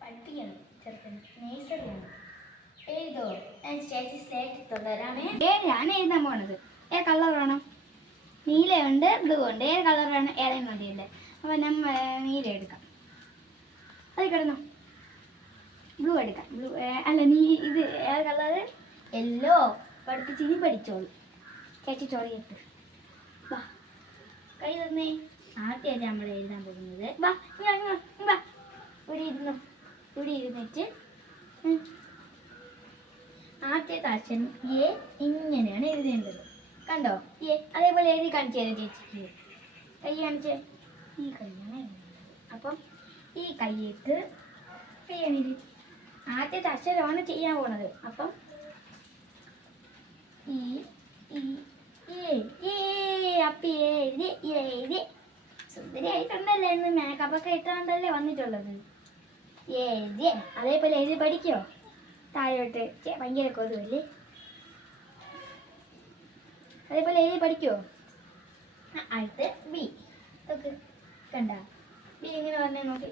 പഠിപ്പിക്കണം ചെറുക്കൻ നേഴ്സറിയാണ്. എഴുതോ? ഞാൻ ചേച്ചി സ്ലേറ്റ് തരാമേ. ഞാൻ എഴുതാൻ പോണത്. ഏത് കളർ വേണം? നീലയുണ്ട്, ബ്ലൂ ഉണ്ട്. ഏത് കളർ വേണം? ഏതെങ്കിലും മതിയല്ലേ? അപ്പോൾ നമ്മൾ നീല എടുക്കാം. അത് കിടന്നോ. ബ്ലൂ എടുക്കാം. ബ്ലൂ അല്ല, നീ ഇത് ഏത് കളർ? യെല്ലോ. പഠിപ്പിച്ച് ഇനി പഠിച്ചോളൂ. ചേച്ചി ചൊറിയിട്ട് വാ, കൈ തന്നേ. ആദ്യമായിട്ട് നമ്മൾ എഴുതാൻ പോകുന്നത്. വാ വാ, ഇവിടെ ഇരുന്നു. ഇവിടെ ഇരുന്നിട്ട് ആദ്യത്തെ അക്ഷരം എ ഇങ്ങനെയാണ് എഴുതേണ്ടത്. കണ്ടോ? എ അതേപോലെ എഴുതി കാണിച്ചു തരാം ചേച്ചിക്ക്. കൈ കാണിച്ചേ. ഈ കൈയാണ് എഴുതേണ്ടത്. അപ്പം ഈ കൈയിട്ട് ചെയ്യണത് ആദ്യത്തെ അക്ഷരമാണ് ചെയ്യാൻ പോണത്. അപ്പം ഈ അപ്പി എഴുതി സുന്ദരിയായിട്ടുണ്ടല്ലേ? ഇന്ന് മേക്കപ്പൊക്കെ ഇട്ടുകൊണ്ടല്ലേ വന്നിട്ടുള്ളത്. എഴുതി അതേപോലെ എഴുതി പഠിക്കോ? താഴോട്ട് ഭയങ്കര കൊതുവല്ലേ? അതേപോലെ എഴുതി പഠിക്കോ? അടുത്ത് ബി. നോക്ക്, കണ്ട ബി ഇങ്ങനെ പറഞ്ഞേ. നോക്കി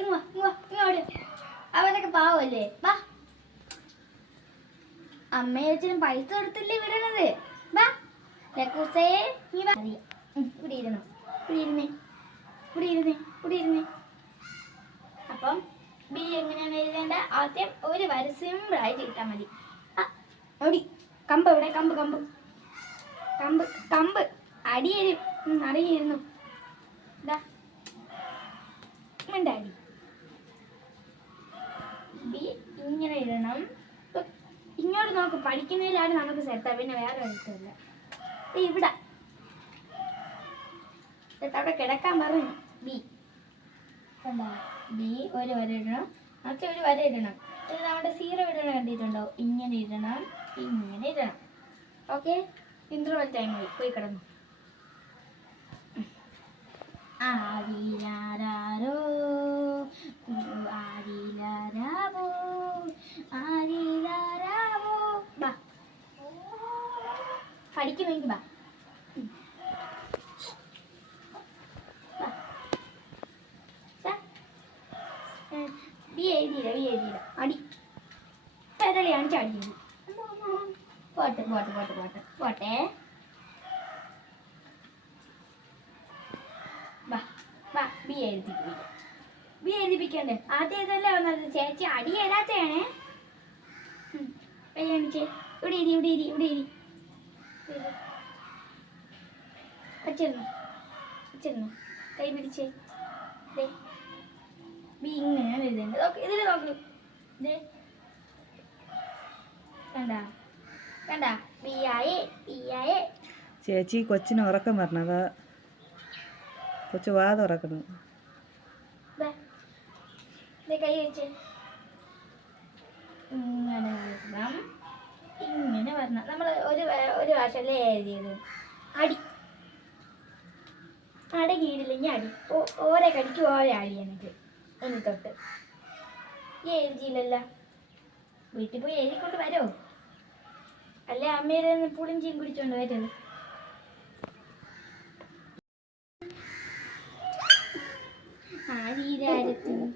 ഇങ്ങോട്ട്. അവനൊക്കെ പാവല്ലേ? വാ, അമ്മയച്ഛനും പൈസ കൊടുത്തില്ലേ വിടണത്. വാ ലക്കൂസേ, നീ വാ. ഇവിടെ ഇരുന്നോ. ഇവിടെ ഇരുന്നേ. അപ്പം ബി എങ്ങനെയാണ് എഴുതേണ്ട? ആദ്യം ഒരു വര സിമ്പിളായിട്ട് ഇട്ടാൽ മതി. ഓടി കമ്പ് ഇവിടെ, കമ്പ് അടിയിരുന്നു. ഇതാ ഉണ്ടാടി. ബി ഇങ്ങനെ ഇടണം. ഇങ്ങോട്ട് നോക്ക്. പഠിക്കുന്നതിലാണ് നമുക്ക് സെറ്റാ, പിന്നെ വേറെ എഴുത്തില്ല. ഇവിടെ അവിടെ കിടക്കാൻ പറഞ്ഞു. ബി കണ്ടോ? ബി ഒരു വര ഇടണം. മറ്റേ ഒരു വര ഇടണം. ഇത് നമ്മുടെ സീറോ ഇടണം. കണ്ടിട്ടുണ്ടോ? ഇങ്ങനെ ഇടണം. ഓക്കെ. ഇന്റർവെൽ ടൈം പോയി കിടന്നു. ആരിലാരോ ബാ, പഠിക്കുമെങ്കിൽ ബാ. ബി എഴുതിയില്ല. അടി പെരളിയാണ് ചാടിയത്. പോട്ടെ. വാ, ബി എഴുതിപ്പിക്കണ്ടേ? ആദ്യം ഇതല്ലേ വന്നത്. ചേച്ചി അടി ഏതാത്തയാണേ. കാണിച്ചേ. ഇവിടെ ഇരി. വച്ചിരുന്നു. കൈ പിടിച്ചേ. ബി ഇങ്ങനെയാണ് എഴുതേണ്ടത്. ഓക്കെ, ഇതിൽ നോക്കൂ. കണ്ട ബി ആയി. ചേച്ചി കൊച്ചിന് ഉറക്കം പറഞ്ഞതാ. കൊച്ചു വാ തുറക്കണം. കൈ വെച്ച് ഇങ്ങനെ വരണം. നമ്മൾ ഒരു ഭാഷയല്ലേ എഴുതിയത്. അടി കീഴില്ലെങ്കിൽ അടി. ഓരോ കടിക്ക് ഓരോ അടി. എനിക്ക് ഇനി തൊട്ട് എഴുതിയില്ലല്ലോ. വീട്ടിൽ പോയി എഴുതിക്കൊണ്ട് വരുമോ? അല്ലെ അമ്മയുടെ പുളിഞ്ചിയും കുടിച്ചോണ്ട് വരുന്നത്. ആരീരാരത്തിന്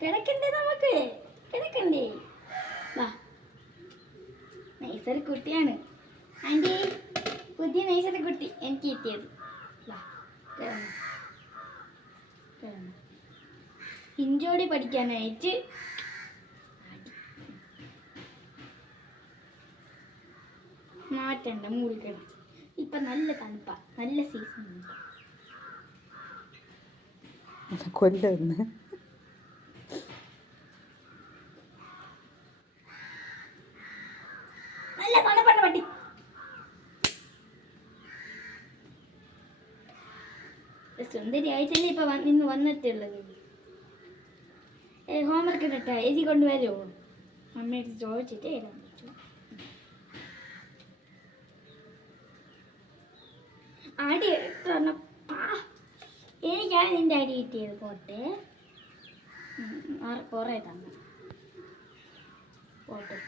കിടക്കണ്ടേ? നമുക്ക് കിടക്കണ്ടേ? വാ, നൈസറി കുട്ടിയാണ് ആൻറ്റി. പുതിയ നൈസറി കുട്ടി എനിക്ക് കിട്ടിയത്. വാ, ഹിഞ്ചോടി പഠിക്കാനായിട്ട് മാറ്റണ്ട. മൂടിക്കണം. ഇപ്പം നല്ല തണുപ്പാ, നല്ല സീസൺ. കൊല്ലുന്നു. നല്ല തണുപ്പാണ് പട്ടി. സുന്ദരി ആയിട്ടല്ലേ ഇപ്പൊ ഇന്ന് വന്നിട്ടുള്ളത്. ഹോംവർക്ക് ഇടട്ടെ? എഴുതി കൊണ്ടുവരുമോ? അമ്മയോട് ചോദിച്ചിട്ട് എഴുതാൻ പറ്റും. അടി എനിക്കാണ് നിന്റെ അടി കിട്ടിയത്. പോട്ടെ. കുറേ തന്നെ പോട്ടെ